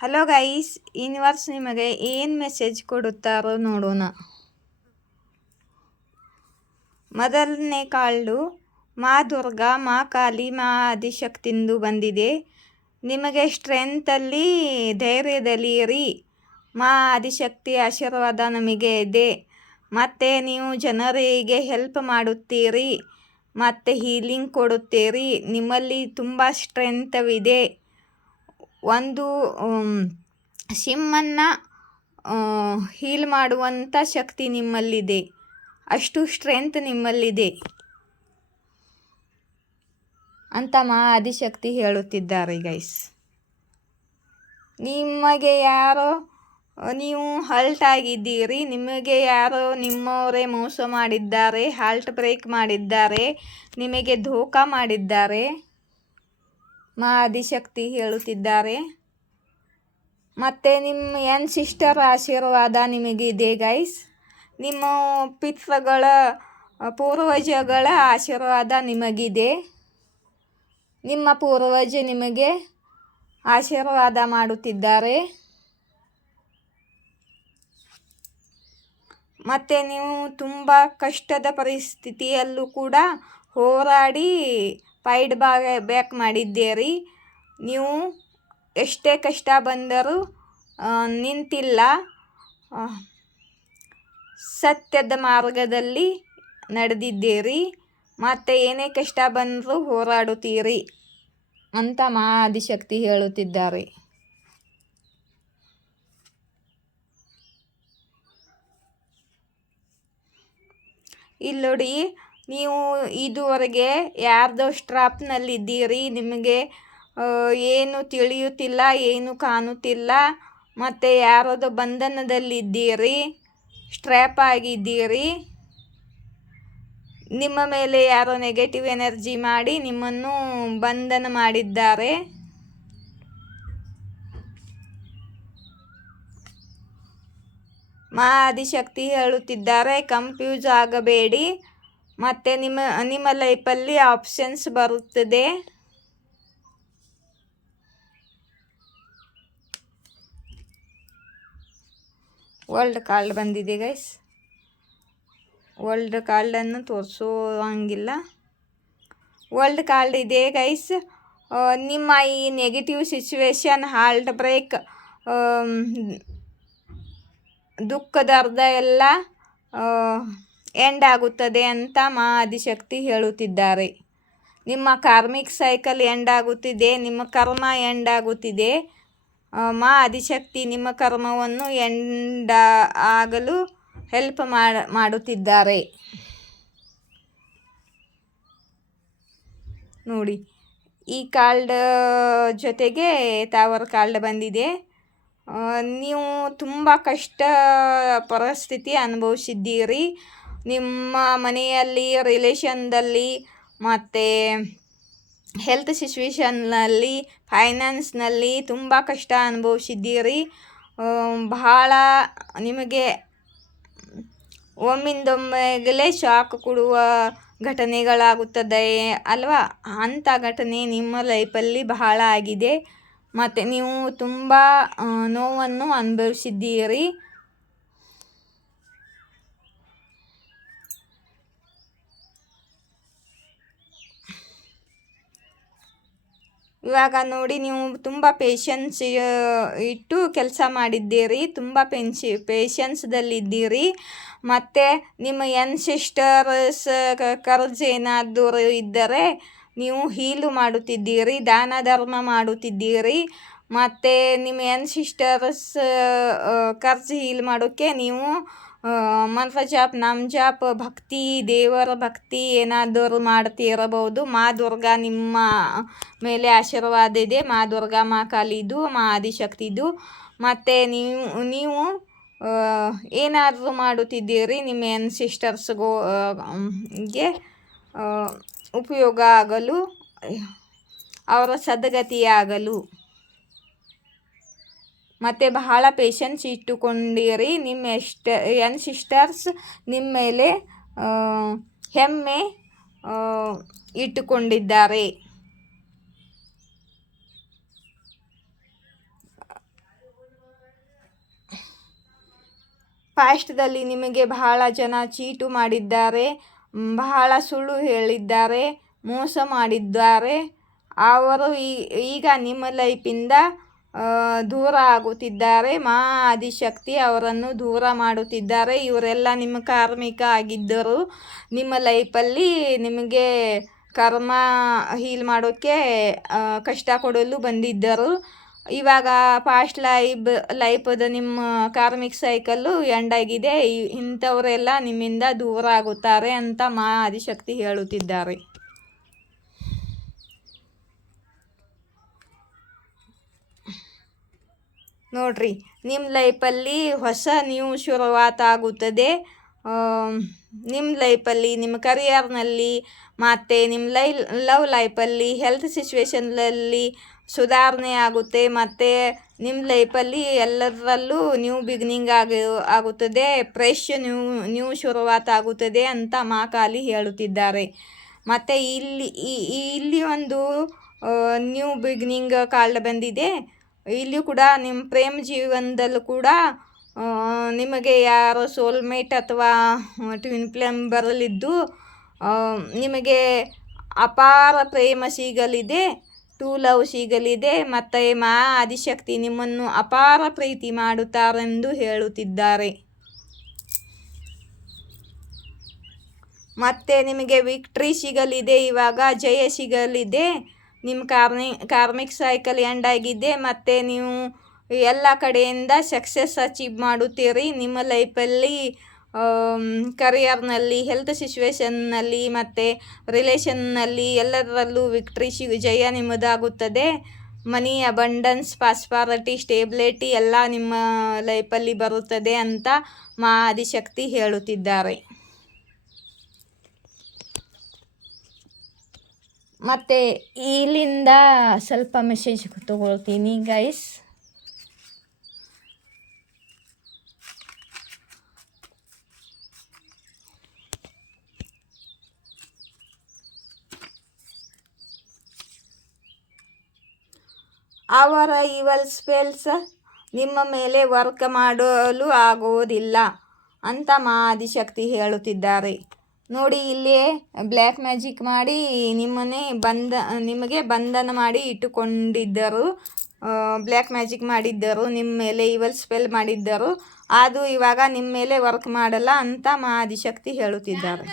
Hello guys, universe ನಿಮಗೆ ಏನು message ಕೊಡುತ್ತಾರೋ ನೋಡೋಣ. ಮೊದಲನೇ ಕಾಳು ಮಾ ದುರ್ಗಾ, ಮಾ ಕಾಳಿ, ಮಾ ಆದಿಶಕ್ತಿಂದು ಬಂದಿದೆ. ನಿಮಗೆ ಸ್ಟ್ರೆಂತಲ್ಲಿ, ಧೈರ್ಯದಲ್ಲಿ ಇರಿ. ಮಾ ಆದಿಶಕ್ತಿ ಆಶೀರ್ವಾದ ನಮಗೆ ಇದೆ. ಮತ್ತು ನೀವು ಜನರಿಗೆ ಹೆಲ್ಪ್ ಮಾಡುತ್ತೀರಿ ಮತ್ತು ಹೀಲಿಂಗ್ ಕೊಡುತ್ತೀರಿ. ನಿಮ್ಮಲ್ಲಿ ತುಂಬ ಸ್ಟ್ರೆಂತವಿದೆ. ಒಂದು ಸಿಮ್ಮನ್ನು ಹೀಲ್ ಮಾಡುವಂಥ ಶಕ್ತಿ ನಿಮ್ಮಲ್ಲಿದೆ. ಅಷ್ಟು ಸ್ಟ್ರೆಂತ್ ನಿಮ್ಮಲ್ಲಿದೆ ಅಂತ ಮಾ ಆದಿಶಕ್ತಿ ಹೇಳುತ್ತಿದ್ದಾರೆ ಗೈಸ್. ನಿಮಗೆ ಯಾರೋ ನೀವು ಹರ್ಟ್ ಆಗಿದ್ದೀರಿ. ನಿಮಗೆ ಯಾರೋ ನಿಮ್ಮವರೇ ಮೋಸ ಮಾಡಿದ್ದಾರೆ, ಹಾರ್ಟ್ ಬ್ರೇಕ್ ಮಾಡಿದ್ದಾರೆ, ನಿಮಗೆ ಧೋಖಾ ಮಾಡಿದ್ದಾರೆ. ಮಾ ಆದಿಶಕ್ತಿ ಹೇಳುತ್ತಿದ್ದಾರೆ. ಮತ್ತು ನಿಮ್ಮ ಸಿಸ್ಟರ್ ಆಶೀರ್ವಾದ ನಿಮಗಿದೆ ಗೈಸ್. ನಿಮ್ಮ ಪಿತೃಗಳ, ಪೂರ್ವಜಗಳ ಆಶೀರ್ವಾದ ನಿಮಗಿದೆ. ನಿಮ್ಮ ಪೂರ್ವಜ ನಿಮಗೆ ಆಶೀರ್ವಾದ ಮಾಡುತ್ತಿದ್ದಾರೆ. ಮತ್ತು ನೀವು ತುಂಬ ಕಷ್ಟದ ಪರಿಸ್ಥಿತಿಯಲ್ಲೂ ಕೂಡ ಹೋರಾಡಿ ಫೈಟ್ ಬ್ಯಾಕ್ ಮಾಡಿದ್ದೀರಿ. ನೀವು ಎಷ್ಟೇ ಕಷ್ಟ ಬಂದರೂ ನಿಂತಿಲ್ಲ. ಸತ್ಯದ ಮಾರ್ಗದಲ್ಲಿ ನಡೆದಿದ್ದೀರಿ ಮತ್ತು ಏನೇ ಕಷ್ಟ ಬಂದರೂ ಹೋರಾಡುತ್ತೀರಿ ಅಂತ ಮಾ ಆದಿಶಕ್ತಿ ಹೇಳುತ್ತಿದ್ದಾರೆ. ಇಲ್ಲಿ ನೋಡಿ, ನೀವು ಇದುವರೆಗೆ ಯಾರ್ದೋ ಸ್ಟ್ರಾಪ್ನಲ್ಲಿದ್ದೀರಿ. ನಿಮಗೆ ಏನು ತಿಳಿಯುತ್ತಿಲ್ಲ, ಏನು ಕಾಣುತ್ತಿಲ್ಲ, ಮತ್ತು ಯಾರದೋ ಬಂಧನದಲ್ಲಿದ್ದೀರಿ, ಸ್ಟ್ರ್ಯಾಪ್ ಆಗಿದ್ದೀರಿ. ನಿಮ್ಮ ಮೇಲೆ ಯಾರೋ ನೆಗೆಟಿವ್ ಎನರ್ಜಿ ಮಾಡಿ ನಿಮ್ಮನ್ನು ಬಂಧನ ಮಾಡಿದ್ದಾರೆ. ಮಾ ಆದಿಶಕ್ತಿ ಹೇಳುತ್ತಿದ್ದಾರೆ, ಕನ್ಫ್ಯೂಸ್ ಆಗಬೇಡಿ. ಮತ್ತು ನಿಮ್ಮ ಲೈಫಲ್ಲಿ ಆಪ್ಷನ್ಸ್ ಬರುತ್ತದೆ. ವರ್ಲ್ಡ್ ಕಾರ್ಡ್ ಬಂದಿದೆ ಗೈಸ್. ವರ್ಲ್ಡ್ ಕಾರ್ಡನ್ನು ತೋರಿಸುವಂಗಿಲ್ಲ. ವರ್ಲ್ಡ್ ಕಾರ್ಡ್ ಇದೆ ಗೈಸ್. ನಿಮ್ಮ ಈ ನೆಗೆಟಿವ್ ಸಿಚುವೇಶನ್, ಹಾರ್ಟ್ ಬ್ರೇಕ್, ದುಃಖದ ಅರ್ಧ ಎಲ್ಲ ಎಂಡ್ ಆಗುತ್ತದೆ ಅಂತ ಮಾ ಆದಿಶಕ್ತಿ ಹೇಳುತ್ತಿದ್ದಾರೆ. ನಿಮ್ಮ ಕಾರ್ಮಿಕ್ ಸೈಕಲ್ ಎಂಡ್ ಆಗುತ್ತಿದೆ, ನಿಮ್ಮ ಕರ್ಮ ಎಂಡ್ ಆಗುತ್ತಿದೆ. ಮಾ ಆದಿಶಕ್ತಿ ನಿಮ್ಮ ಕರ್ಮವನ್ನು ಎಂಡ್ ಆಗಲು ಹೆಲ್ಪ್ ಮಾಡುತ್ತಿದ್ದಾರೆ. ನೋಡಿ, ಈ ಕಾರ್ಡ್ ಜೊತೆಗೆ ಟವರ್ ಕಾರ್ಡ್ ಬಂದಿದೆ. ನೀವು ತುಂಬ ಕಷ್ಟ ಪರಿಸ್ಥಿತಿ ಅನುಭವಿಸಿದ್ದೀರಿ. ನಿಮ್ಮ ಮನೆಯಲ್ಲಿ, ರಿಲೇಷನ್ದಲ್ಲಿ, ಮತ್ತು ಹೆಲ್ತ್ ಸಿಚುವೇಶನ್ನಲ್ಲಿ, ಫೈನಾನ್ಸ್ನಲ್ಲಿ ತುಂಬ ಕಷ್ಟ ಅನುಭವಿಸಿದ್ದೀರಿ. ಬಹಳ ನಿಮಗೆ ಒಮ್ಮಿಂದೊಮ್ಮೆಗಲೇ ಶಾಕ್ ಕೊಡುವ ಘಟನೆಗಳಾಗುತ್ತದೆ ಅಲ್ವಾ? ಅಂಥ ಘಟನೆ ನಿಮ್ಮ ಲೈಫಲ್ಲಿ ಬಹಳ ಆಗಿದೆ ಮತ್ತು ನೀವು ತುಂಬ ನೋವನ್ನು ಅನುಭವಿಸಿದ್ದೀರಿ. ಇವಾಗ ನೋಡಿ, ನೀವು ತುಂಬ ಪೇಷನ್ಸ್ ಇಟ್ಟು ಕೆಲಸ ಮಾಡಿದ್ದೀರಿ, ತುಂಬ ಪೇಷನ್ಸ್ದಲ್ಲಿದ್ದೀರಿ. ಮತ್ತು ನಿಮ್ಮ ಸಿಸ್ಟರ್ಸ್ ಕರ್ಜ್ ಏನಾದರೂ ಇದ್ದರೆ ನೀವು ಹೀಲು ಮಾಡುತ್ತಿದ್ದೀರಿ, ದಾನ ಧರ್ಮ ಮಾಡುತ್ತಿದ್ದೀರಿ. ಮತ್ತು ನಿಮ್ಮ ಸಿಸ್ಟರ್ಸ್ ಕರ್ಜ್ ಹೀಲ್ ಮಾಡೋಕ್ಕೆ ನೀವು ಮಂತ್ರ ಜಾಪ್, ನಾಮ ಜಾಪ್, ಭಕ್ತಿ, ದೇವರ ಭಕ್ತಿ ಏನಾದರೂ ಮಾಡ್ತಿರಬಹುದು. ಮಾ ದುರ್ಗಾ ನಿಮ್ಮ ಮೇಲೆ ಆಶೀರ್ವಾದ ಇದೆ. ಮಾ ದುರ್ಗಾ, ಮಾ ಕಾಳಿದು, ಮಾ ಆದಿಶಕ್ತಿದು. ಮತ್ತು ನೀವು ಏನಾದರೂ ಮಾಡುತ್ತಿದ್ದೀರಿ ನಿಮ್ಮ ಸಿಸ್ಟರ್ಸ್ಗೆ ಉಪಯೋಗ ಆಗಲು, ಅವರ ಸದ್ಗತಿಯಾಗಲು. ಮತ್ತು ಬಹಳ ಪೇಷನ್ಸ್ ಇಟ್ಟುಕೊಂಡಿರಿ. ನಿಮ್ಮ ಸಿಸ್ಟರ್ಸ್ ನಿಮ್ಮ ಮೇಲೆ ಹೆಮ್ಮೆ ಇಟ್ಟುಕೊಂಡಿದ್ದಾರೆ. ಪಾಸ್ಟ್ದಲ್ಲಿ ನಿಮಗೆ ಬಹಳ ಜನ ಚೀಟು ಮಾಡಿದ್ದಾರೆ, ಬಹಳ ಸುಳ್ಳು ಹೇಳಿದ್ದಾರೆ, ಮೋಸ ಮಾಡಿದ್ದಾರೆ. ಅವರು ಈಗ ನಿಮ್ಮ ಲೈಫಿಂದ ದೂರ ಆಗುತ್ತಿದ್ದಾರೆ. ಆದಿಶಕ್ತಿ ಅವರನ್ನು ದೂರ ಮಾಡುತ್ತಿದ್ದಾರೆ. ಇವರೆಲ್ಲ ನಿಮ್ಮ ಕಾರ್ಮಿಕ ಆಗಿದ್ದರು. ನಿಮ್ಮ ಲೈಫಲ್ಲಿ ನಿಮಗೆ ಕರ್ಮ ಹೀಲ್ ಮಾಡೋಕ್ಕೆ ಕಷ್ಟ ಕೊಡಲು ಬಂದಿದ್ದರು. ಇವಾಗ ಪಾಸ್ಟ್ ಲೈಫದ ನಿಮ್ಮ ಕಾರ್ಮಿಕ್ ಸೈಕಲ್ಲು ಎಂಡ್ ಆಗಿದೆ. ಇಂಥವರೆಲ್ಲ ನಿಮ್ಮಿಂದ ದೂರ ಆಗುತ್ತಾರೆ ಅಂತ ಆದಿಶಕ್ತಿ ಹೇಳುತ್ತಿದ್ದಾರೆ. ನೋಡ್ರಿ, ನಿಮ್ಮ ಲೈಫಲ್ಲಿ ಹೊಸ ನ್ಯೂ ಶುರುವಾತಾಗುತ್ತದೆ. ನಿಮ್ಮ ಲೈಫಲ್ಲಿ, ನಿಮ್ಮ ಕರಿಯರ್ನಲ್ಲಿ ಮತ್ತು ನಿಮ್ಮ ಲವ್ ಲೈಫಲ್ಲಿ, ಹೆಲ್ತ್ ಸಿಚುವೇಶನ್ನಲ್ಲಿ ಸುಧಾರಣೆ ಆಗುತ್ತೆ. ಮತ್ತು ನಿಮ್ಮ ಲೈಫಲ್ಲಿ ಎಲ್ಲದರಲ್ಲೂ ನ್ಯೂ ಬಿಗಿನಿಂಗ್ ಆಗುತ್ತದೆ, ಫ್ರೆಶ್ ನ್ಯೂ ಶುರುವಾತಾಗುತ್ತದೆ ಅಂತ ಕಾಳಿ ಹೇಳುತ್ತಿದ್ದಾರೆ. ಮತ್ತು ಇಲ್ಲಿ ಒಂದು ನ್ಯೂ ಬಿಗಿನಿಂಗ್ ಕಾರ್ಡ್ ಬಂದಿದೆ. ಇಲ್ಲಿಯೂ ಕೂಡ ನಿಮ್ಮ ಪ್ರೇಮ ಜೀವನದಲ್ಲೂ ಕೂಡ ನಿಮಗೆ ಯಾರೋ ಸೋಲ್ಮೇಟ್ ಅಥವಾ ಟ್ವಿನ್ ಫ್ಲೇಮ್ ಬರಲಿದ್ದು ನಿಮಗೆ ಅಪಾರ ಪ್ರೇಮ ಸಿಗಲಿದೆ, ಟೂ ಲವ್ ಸಿಗಲಿದೆ. ಮತ್ತು ಆದಿಶಕ್ತಿ ನಿಮ್ಮನ್ನು ಅಪಾರ ಪ್ರೀತಿ ಮಾಡುತ್ತಾರೆಂದು ಹೇಳುತ್ತಿದ್ದಾರೆ. ಮತ್ತು ನಿಮಗೆ ವಿಕ್ಟ್ರಿ ಸಿಗಲಿದೆ, ಇವಾಗ ಜಯ ಸಿಗಲಿದೆ. ನಿಮ್ಮ ಕಾರ್ಮಿಕ್ ಸೈಕಲ್ ಎಂಡ್ ಆಗಿದೆ ಮತ್ತು ನೀವು ಎಲ್ಲ ಕಡೆಯಿಂದ ಸಕ್ಸಸ್ ಅಚೀವ್ ಮಾಡುತ್ತೀರಿ. ನಿಮ್ಮ ಲೈಫಲ್ಲಿ ಕರಿಯರ್ನಲ್ಲಿ, ಹೆಲ್ತ್ ಸಿಚುವೇಶನ್ನಲ್ಲಿ ಮತ್ತು ರಿಲೇಷನ್ನಲ್ಲಿ ಎಲ್ಲದರಲ್ಲೂ ವಿಕ್ಟ್ರಿ ಜಯ ನಿಮ್ಮದಾಗುತ್ತದೆ. ಮನಿ ಅಬಂಡನ್ಸ್, ಪ್ರಾಸ್ಪರಿಟಿ, ಸ್ಟೇಬಿಲಿಟಿ ಎಲ್ಲ ನಿಮ್ಮ ಲೈಫಲ್ಲಿ ಬರುತ್ತದೆ ಅಂತ ಆದಿಶಕ್ತಿ ಹೇಳುತ್ತಿದ್ದಾರೆ. ಮತ್ತು ಇಲ್ಲಿಂದ ಸ್ವಲ್ಪ ಮೆಸೇಜ್ ತಗೊಳ್ತೀನಿ ಗೈಸ್. ಅವರ ಈವಲ್ ಸ್ಪೆಲ್ಸ್ ನಿಮ್ಮ ಮೇಲೆ ವರ್ಕ್ ಮಾಡಲು ಆಗುವುದಿಲ್ಲ ಅಂತ ಆದಿಶಕ್ತಿ ಹೇಳುತ್ತಿದ್ದಾರೆ. ನೋಡಿ, ಇಲ್ಲಿ ಬ್ಲ್ಯಾಕ್ ಮ್ಯಾಜಿಕ್ ಮಾಡಿ ನಿಮಗೆ ಬಂಧನ ಮಾಡಿ ಇಟ್ಟುಕೊಂಡಿದ್ದರು. ಬ್ಲ್ಯಾಕ್ ಮ್ಯಾಜಿಕ್ ಮಾಡಿದ್ದರು, ನಿಮ್ಮ ಮೇಲೆ ಈವಲ್ ಸ್ಪೆಲ್ ಮಾಡಿದ್ದರು. ಅದು ಇವಾಗ ನಿಮ್ಮ ಮೇಲೆ ವರ್ಕ್ ಮಾಡಲ್ಲ ಅಂತ ಆದಿಶಕ್ತಿ ಹೇಳುತ್ತಿದ್ದಾರೆ.